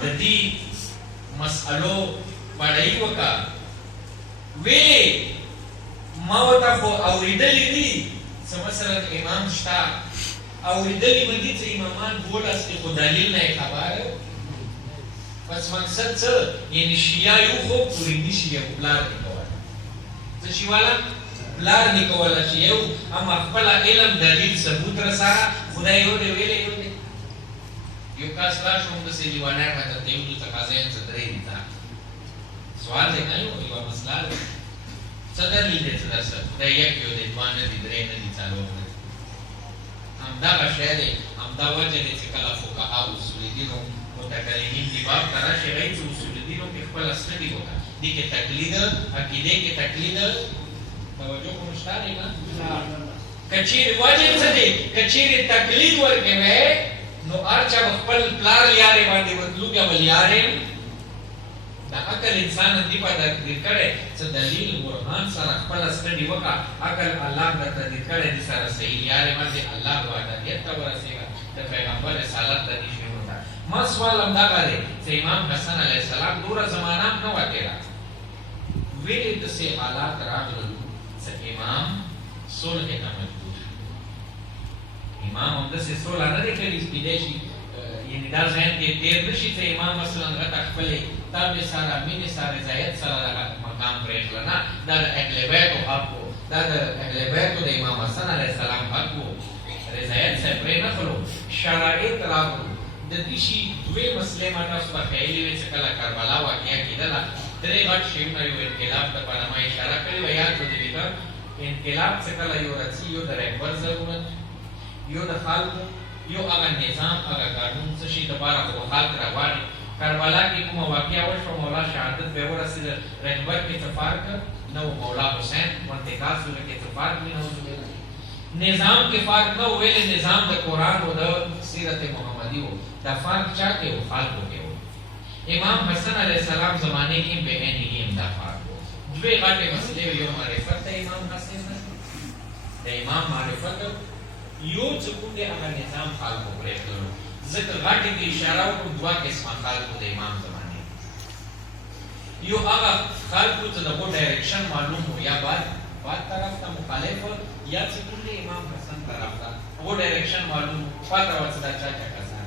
د دې مسألو پړای وکا وی ما وته خو اوریدلې دي څه مثلا امام شتا اوریدلې باندې چې امامان بولاس کې خو دلیل نه خبره پس مقصد څه یعنی شیعه یو خو پوری نشي یو بلار نه کوله څه شي والا بلار نه کوله چې یو اما خپل علم دلیل ثبوت رساره خدای یو دی ویلې یو دی یو کاس راشه موږ سې دیوانه راته دیو د تقاضین څخه درې دي سوال دی نه یو مسله ده څه دلیل دی چې تاسو خدای یو دی باندې دې درې نه دي څلور نه همدا شی دی همدا وجه دی چې کله فقها اصول دینو متکلمین دی باب کرا شی غي چې اصول دینو کې خپل اصل دی وکړه دي کې تقلید عقیده کې تقلید توجه کوم شته نه کچیر واجب څه دی کچیر تقلید ورکوي نو ارچا خپل پلار یاري باندې ودلو بیا ولیارې دا عقل انسان دی په تقدیر کړي چې دلیل قرآن سره خپل ستړي وکړه عقل الله د تقدیر کړي د سره صحیح یاري باندې الله وعده ته ورسېږي د پیغمبر رسالت د دې شی وته ما سوال هم دا غواړي چې امام حسن علیه السلام دوره زمانہ نه وکړه ویل د سه حالات راغلل چې امام صلح ته مجبور امام هم د سه صلح نه کوي سپیدې شي یعنی دا ځین کې تیر نشي چې امام مثلا غته خپل تابع سره مینه سره زیات سره مقام پرېښل نه دا د اهل بیت حق دا د اهل بیت د امام حسن علیه السلام حق وو رضایت سره پرې نه خلو شرایط راغلو د دې شي دوی مسلې ما تاسو ته خیالي وي چې کله کربلا واقعیا کېدله درې غټ شیونه یو انقلاب د پرما اشاره کړې و یاد دې وکړه انقلاب څه کله یو راځي یو د رهبر ضرورت یو د خلکو یو هغه نظام هغه قانون څه شي د باره خو خلک راغواړي کربلا کې کومه واقعیا وشوه مولا شهادت به ورسېد رهبر کې څه فرق نه و مولا حسین منطقه سره کې څه فرق نه و نظام کې فرق نه ویل نظام د قرآن او د سیرت محمدي و دا فرق چا کې و خلکو کې و امام حسن علیه السلام زمانه کې به نه هم دا فرق و دوی غټه مسلې یو معرفت د امام حسن د امام معرفت یو څه کوم دی هغه نظام خلکو پرې کړو ذکر غټه کې اشاره وکړو دوا قسمه خلکو د امام زمانه یو هغه خلکو ته د ډایرکشن معلوم و یا بعد طرف ته مخالف یا چې کوم دی امام حسن طرف ته و ډایرکشن معلوم پاتره و چې دا چا کسان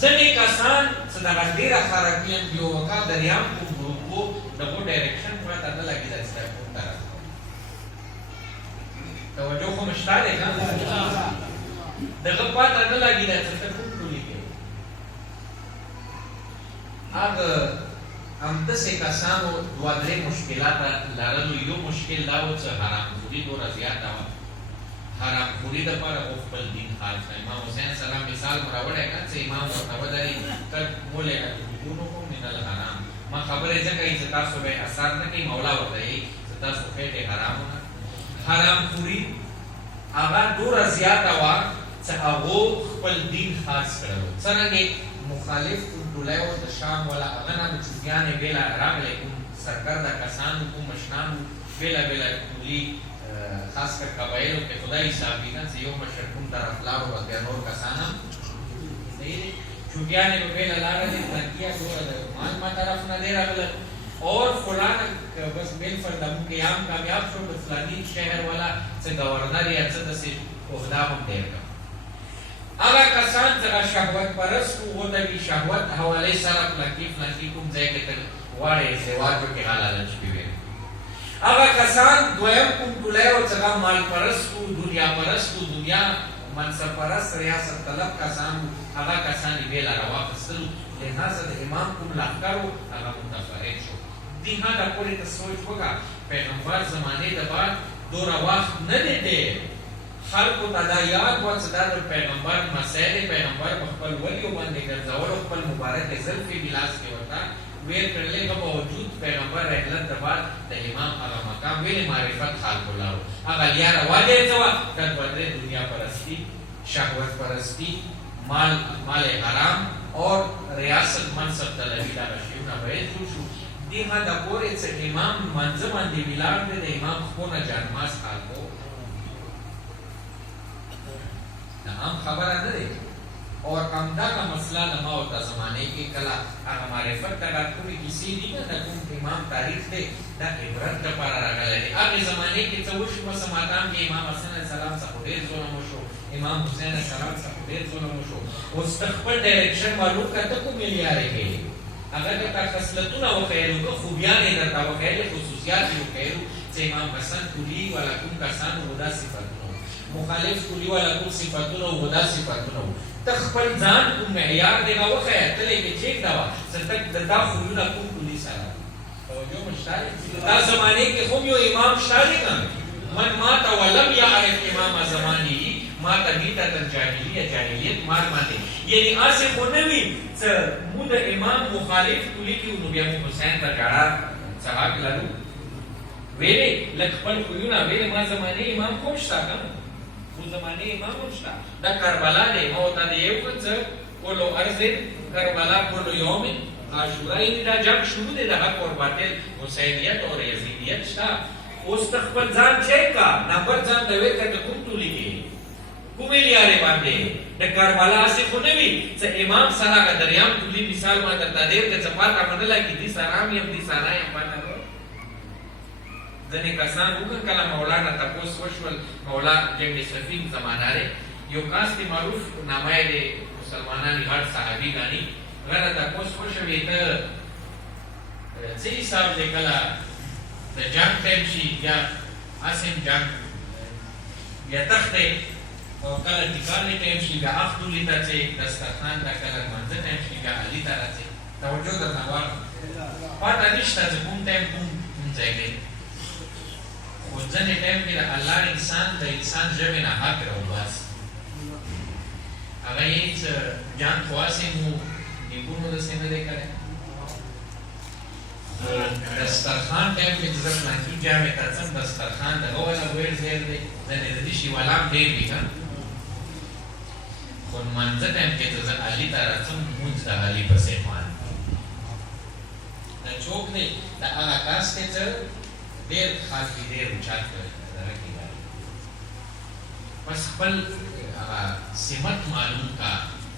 ځینې کسان چې دغه ډېره خرابیان یو وکا دریام کوم ګروپ د و ډایرکشن پراته نه لګېده چې دا کوم طرف توجه خو مشته دی که دغه پاته نه لګېده چې ته کوم ټولي کوې هغه همداسې کسانو دوه درې مشکلات لرلو یو مشکل دا و چې حرامخوري دومره زیاته وه حرامخوري دپاره خو خپل دین خالص کړه امام حسین سلام مثال مو راوړی که چې امام ورته ودرېد قد ملئت بطونکم من الحرام ما خبرې ځکه یي چې تاسو به اثر نه کوي مولا ورته یي چې تاسو خېټې حرامونه حرامخوري هغه دومره زیاته وه چې هغو خپل دین خاص کړلو څرنګې مخالف ټولای و د شام ولا هغه نه چې ځیانې بېله راغلی کوم سرګرده کسانو کوم مشرانو بېله بېله ټولي خاص کر قبایلو کې خدای حسابي نه چې یو مشر کوم طرف لاړو او بیا نور کسان هم صحیح دی چوګیانې به بېله لاره دي ترکیه ګوره د ما طرف نه دی راغله اور فلان بس بالفرد هم قیام کامیاب شو د فلاني شهر والا څه گورنر یا څه داسې عهده هم ډېر کړ هغه کسان چې شهوت پرست وو د شهوت حواله سره فلکی کوم ځای کې تل واړې سیواجو کې حلال شي وي هغه کسان دویم کوم ټولای او چې مال پرست وو دنیا پرست وو دنیا منصب پرست ریاست طلب کسان هغه کسان یې لا راوخستل لهدا د امام کوم لخرو هغه متفرق شو دي هغه پورې ته سوچ وکړه پیغمبر زمانه د بعد دوره وخت نه دی خلقو ته دا یاد و چې دا د پیغمبر مسیح دی پیغمبر په خپل ولیو باندې ګرځولو خپل مبارک زلفې بلاس کې ورته ویل کړلې په باوجود پیغمبر رحلت د بعد د امام هغه مقام ویلې معرفت خلقو لرو هغه لیاره والې څه وه د دوه دنیا پرستی شهوت پرستی مال حرام اور ریاست منصب طلبي دغه شیونه باید جوړ شو دې حده پورې چې امام منځه باندې ولاړ دی د امام خونه جانماز خلقو عام خبره نه دی اور همدغه مسله د ما ورته زمانې کې کې کله هغه معرفت دغه ټولې کیسې دي نه د کوم امام تاریخ دی دا عبرت دپاره راغلی دی هغې زمانې کې څه وشي بس ماقام کې امام حسن علیه السلام څخه ډېر ظلم وشو امام حسین علیه السلام څخه ډېر ظلم وشو اوس ته خپل ډایرکشن معلوم کړه ته کومې لارې کوې هغه درته خصلتونه وښیلو که خوبیان یې درته وښیلې خصوصیات یې وښیلو چې امام حسن کلي والا کوم کسان وو دا صفتونه وو مخالف کلي والا کوم صفتونه وو دا صفتونه وو ته خپل ځان کوم معیار دی هغه وښیه ته یې پرېږده وه چې ته د دا خویونه کوم کلي سره توجه مو شته دا زمانې کې هم یو امام شته دی که من مات ولم یعرف امام زمانه مات میتة الجاهلیه جاهلیت مار ماتې یعنې هسې خو نه وي څه موږ د امام مخالف کلي کې نو بیا موږ حسین ته ژړا څه حق لرو ویلې لږ خپل خویونه ویلې ما زمانې امام خو هم شته که و زمانې امام هم شته دا کربلا دی ما ورته د یو کړ څه کلو ارض کربلا کلو یوم عاشورا یعنې دا جنګ شروع دی د حق اور باطل حسینیت اور یزیدیت شته اوس ته خپل ځان چیک کا نمبر ځان ته ویل که ته کوم ټولي کې کومې لارې باندې د کربلا هسې خو نه وي څه امام سره هغه دریام ټولي مثال ما درته ډېر که څه پاته منله کې دې سره هم یم دې سره یم پاته ځینې کسان وکړه کله مولانا تپوس وشول مولا جنګ صفین زمانه دی یو کاس دی معروف نامه یې د مسلمانانو غټ صحابي ګڼي هغه نه تپوس وشوې ته څه حساب دی کله د جنګ ټایم شي یا هسې هم جنګ یا تختې او کله ټیکانې ټایم شي بیا اخ ټولي ته ځې دسترخوان ته کله لمانځه ټایم شي بیا علي ته راځې توجه درته غواړم پاته نشته چې کوم ټایم کوم ځای کې خو ځینې ټایم کې د الله انسان د انسان ژبې نه حق راوباسي هغه یې چې جان خو هسې مو نیکونو داسې نه دی کړی دسترخوان ټایم کې چې زه فلانکي جامې ته ځم دسترخوان دغه والا ویړ ځای دی ځینې د دې شي والا هم ډېر وي که خو لمانځه ټایم کې چې زه علي ته راځم لمونځ د علي پسې خوان دا چوک دی د هغه کاس کې چې ډېر خاص دي ډېر اوچات درجه کې دي بس خپل هغه سمت معلوم کا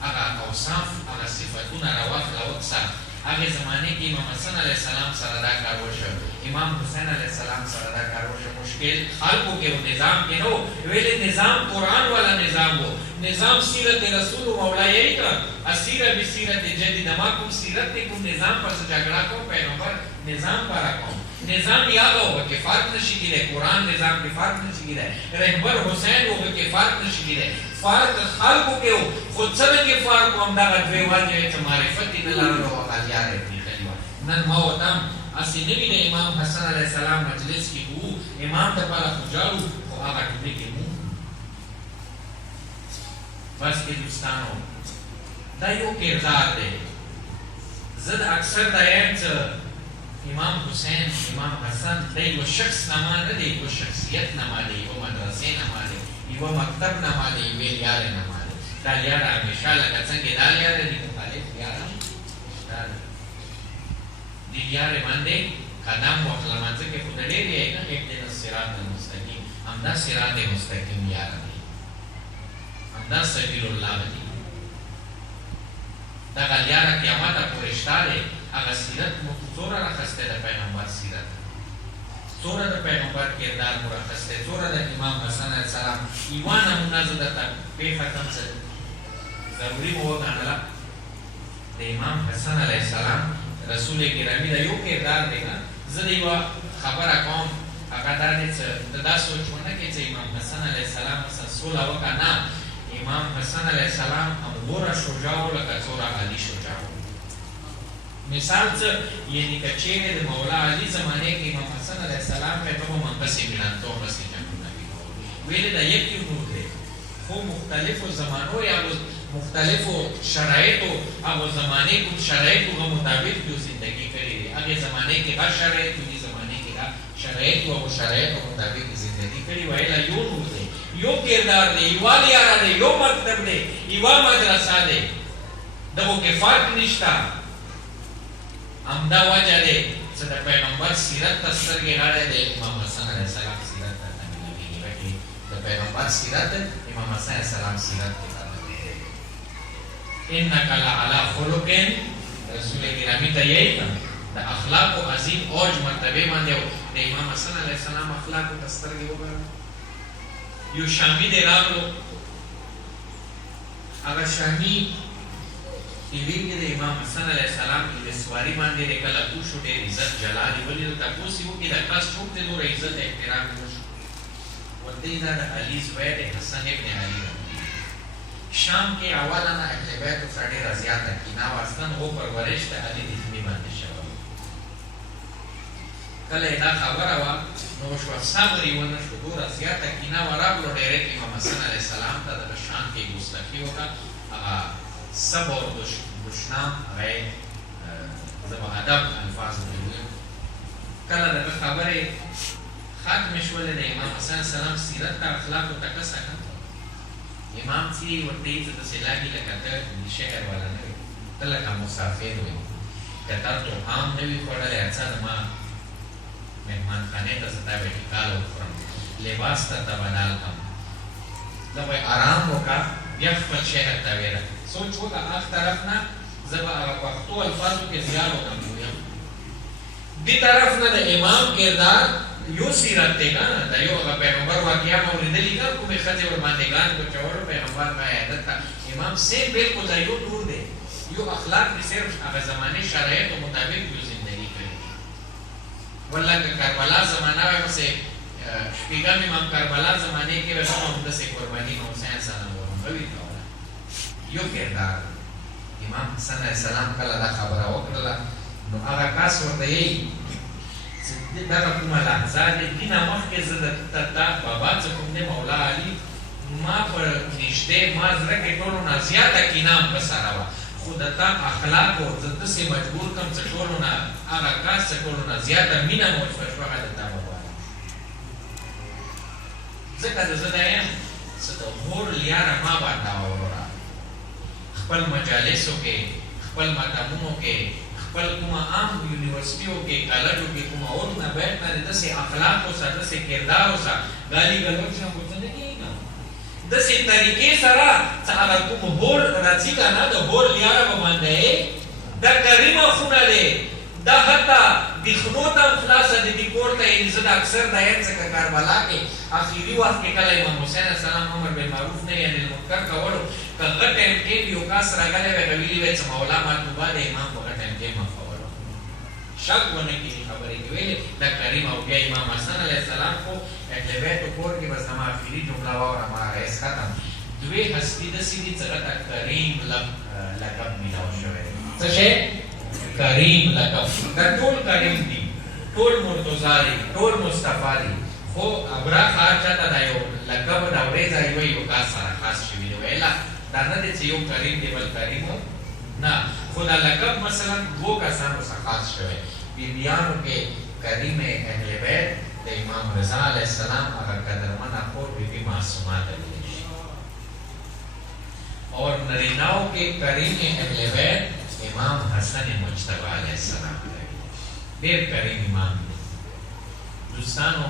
هغه اوصاف هغه صفتونه راواخله وکسه هغې زمانې کې امام حسن علیه السلام سره دا کار وشو امام حسین علیه السلام سره دا کار وشو مشکل خلکو کې و نظام کې نه و ویلې نظام قرآن والا نظام و نظام سیرت رسول مولا یہی کا اسیرہ بسیرت جدید ما کوم سیرت دی کوم نظام پر جګړه کوم پیغمبر نظام پر کوم نظام یاد ہوگا کہ فرق نشی گیرے قرآن نظام کی فرق نشی گیرے رہبر حسین ہوگا کہ فرق نشی گیرے فرق خلقو کے ہو خود سرنگی فرق کو امدہ غدوے واجہ ہے معرفتی نلار رو وقالیار ابنی خلیوہ نن موتم اسی نبی نے امام حسن علیہ السلام مجلس کی ہو امام دپالا خجارو خو آقا کبھی کے مو بس کے دوستانو دا یو کردار دے زد اکثر دا اینچ امام حسین امام حسن دا یو شخص نما نه دی یو شخصیت نما دی یو مدرسې نما دی یو مکتب نما دی یو لیارې نما دی دا لیاره همیشه لکه څنګه دا لیاره دی مخالف لیاره شته دی لیارې باندې قدم واخله منځه کې خو د ډېرې یې نه اهدنا الصراط المستقیم همدا صراط مستقیم لیاره دی همدا سبیل الله دی دغه لیاره قیامته پورې شته دی هغه سیرت مو څومره راخستی د پیغمبر سیرت څومره د پیغمبر کردار مو راخستی څومره د امام حسن علیه السلام یوه نمونه زه درته پېښه کړم څه ضروري مو وګڼله د امام حسن علیه السلام رسول ګرامی دا یو کردار دی نه زه د یوه خبره کوم هغه دا دی چې ته دا سوچ ونه کړې چې امام حسن علیه السلام سره سوله وکړه نه امام حسن علیه السلام همدومره شجاع و لکه څومره علي شجاع و مثال څه یعنی که چیرې د مولا علي زمانې کې امام حسن علیه السلام په به منقسم ملتو بسې جنګونه ویلې دا یک یو نور دی خو مختلفو زمانو یا مختلفو شرایطو هغو زمانې کوم شرایطو هغه مطابق یو زندګي کړې دی هغې زمانې کې هغه شرایط و دې زمانې کې هغه شرایط و هغو شرایطو مطابق زندګي کړې ویله یو نور دی یو کردار دی یوه لیاره دی یو مکتب دی یوه مدرسه دی دغو کې فرق نشته همدا وجه دی چې د پیغمبر سیرت ته سترګې غاړی دی امام حسن علیه السلام سیرت ته تملیږي بلکې د پیغمبر سیرت امام حسن علیه السلام سیرت ته تملیږي انک لعلی خلق شامی ته یې د اخلاقو عظیم اوج مرتبه باندې د امام حسن علیه السلام اخلاقو ته سترګې وګوره. یو شامی دی راغلو، هغه شامی ایویږي د امام حسن علیه السلام د سواري باندې د کله کوشو ډېر عزت جلال یې ولید، تپوس یې وکړي دا کس څوک دی دومره عزت احترام یې وشو، ورته یې دا د علي زوی دی حسن ابن علي. شام کې اوله نه اهل بیتو سره ډېره زیاته کینه وه، اصلاً هغو پرورش د علي د خیمې باندې شوی. کله یې دا خبره وه نو وشوه صبر یې ونه شو، دومره زیاته کینه وه، راغلو ډایرکټ امام حسن علیه السلام ته دغه شام کې ګستاخي وکړه. هغه صبر او دشنام هغه یې زه به ادب الفاظو کې ویم. کله دغه خبرې ختمې شولې د امام حسن علیه السلام سیرت ته اخلاقو ته کسه کړه. امام چې ورته یې څه داسې لاګي لکه ته د شهر والا نه وې، ته لکه مسافر وې، که تا طعام نه وي خوړلی، اڅه زما مهمانخانې ته زه تا به ټیکال وخورم، لباس ته ته بدل کړم، زه به ارام وکړه، بیا خپل شهر ته وېره. سوچ وکړه هغ طرف نه زه به هغه پښتو الفاظو کې زیار وکړم ویم، دې طرف نه د امام کردار یو سیرت دی که نه، د یو هغه پیغمبر واقعه مو لیدلي که کومې ښځې ورباندې ګان کوچولو پیغمبر به عادت ته امام سیم بالکل دا یو ټور دی، یو اخلاق دی، صرف هغه زمانې شرایطو مطابق یو زندګي کوي. والله که کربلا زمانه وی پسې شپېږم امام کربلا زمانې کې وی هم همداسې قرباني امام حسین سلام ورنبوي کوله. یو کردار امام حسن علیه السلام کله دا خبره وکړله نو هغه کس ورته یی دغه کومه لحظه دی دینه مخکې زه د تا بابا څه کوم دی مولا علي ما په نږدې ما زړه کې ټولو نه زیاته کینه هم په سره وه، خو د تا اخلاقو زه داسې مجبور کړم چې ټولو نه هغه کس چې ټولو نه زیاته مینه مو شوه هغه د تا بابا ځکه د زه دا یم څه د مور لیاره ما باندې وروره، خپل مجالسو کې خپل ماتمونو کې خپل کومه عام یونیورسټیو کې کالجو کې کومه اورونه باید نه داسې اخلاقو سره داسې کردارو سره ګالي ګلوچ هم ورته نه کېږي، داسې طریقې سره چې هغه کوم هور راځي که نه د هور لیاره به باندې دا کریمه خونه دی، دا حتی د خنو ته هم خلاصه د دې کور ته یعنې زه د اکثر دا یم ځکه کربلا کې اخري وخت کې کله امام حسین علیه السلام امر بالمعروف نهي عن المنکر کولو که غټ ټایم کې یو کس راغلی وی ویلي وی چې مولا مطلوبه د امام په غټ ټایم کې مه کولو، شک ونه کړي خبرې کې ویلې دا کریم او بیا امام حسن علیه السلام خو اهل بیتو کور کې بس زما اخري جمله واوره ما رئیس ختم دوی هستي داسې دي چې هغه ته کریم لقب میلاو شوی دی. څه شی؟ کریم لقب. دا ټول کریم دي، ټول مرتضی دي، ټول مصطفی دي، خو ابرا ښار چاته دا یو لقب د اورېځه یو کس سره خاص شوي دی، ویله دا نه دی چې یو کریم دی بل کریم نه، خو دا لقب مثلا دوو کسانو څخه خاص شوی، بیبیانو کې کریم اهل بیت د امام رضا علیه السلام هغه قدرمنه خور بیبي معصومه ته ویلی شي، اور نریناو کې کریم اهل بیت امام حسن مجتبی علیه السلام ته ویلی شي. ډېر کریم امام دی. دوستانو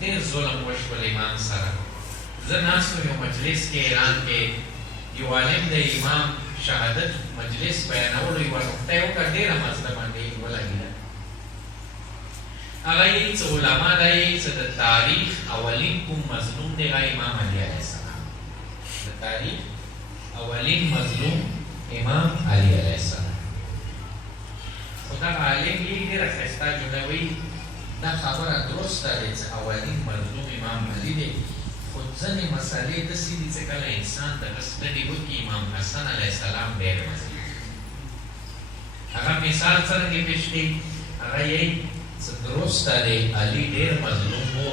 ډېر ظلم وشول امام سره. زه ناست یو مجلس کې ایران کې یو عالم د امام شهادت مجلس بیانولو یوه نقطه یې وکړه، ډېره مزده باندې یې ولګېده. هغه یې څه علما دا یې چې د تاریخ اولین کوم مظلوم دی هغه امام علی علیه السلام، د تاریخ اولین مظلوم امام علی علیه السلام. خو دغه عالم یې ډېره ښایسته جمله وایي دا خبره درسته دی چې اولین مظلوم امام علی دی، خو ځینې مسلې داسې دي چې کله انسان دغه ستډي وکړي امام حسن علیه السلام ډېر مظلوم. هغه مثال څرنګه پیش کړي هغه یې چې درسته دی علي ډېر مظلوم و،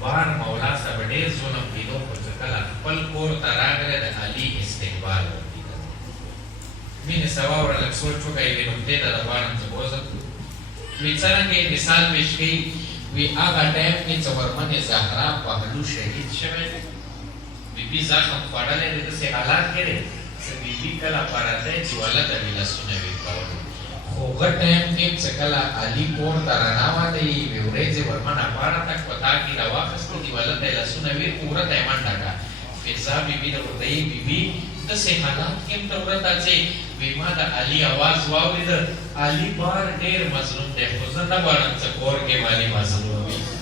بار مولا صاحب ډېر ظلم کېدو، خو چې کله خپل کور ته راغلی د علي استقبال وکړي. مینې سبا وره لږ سوچ وکړه یوې نقطې ته د غواړم چې بوځم. وی څرنګه مثال پیش کړي وی هغه ټایم کې چې ورمنې زهرا پهلو شهید شوی دی، بیبي زخم خوړلی دی، داسې حالات کې دی چې بیبي کله پرتی چې ولده وي لاسونه وی کولو، خو هغه ټایم کې چې کله علي کور ته راناوته یې یوې ورځې ورمنه پاړه تک په تا کې راواخېستې دي ولده یې لاسونه ویر خو ورته یې منډه کړه. فضا بیبي ته ورته یې بیبي داسې حالات کې هم ته ورته چې وی ما د علي اواز واورېده، علي بار ډېر مظلوم دی، خو زه نه غواړم چې کور کې باندې مظلوم وي.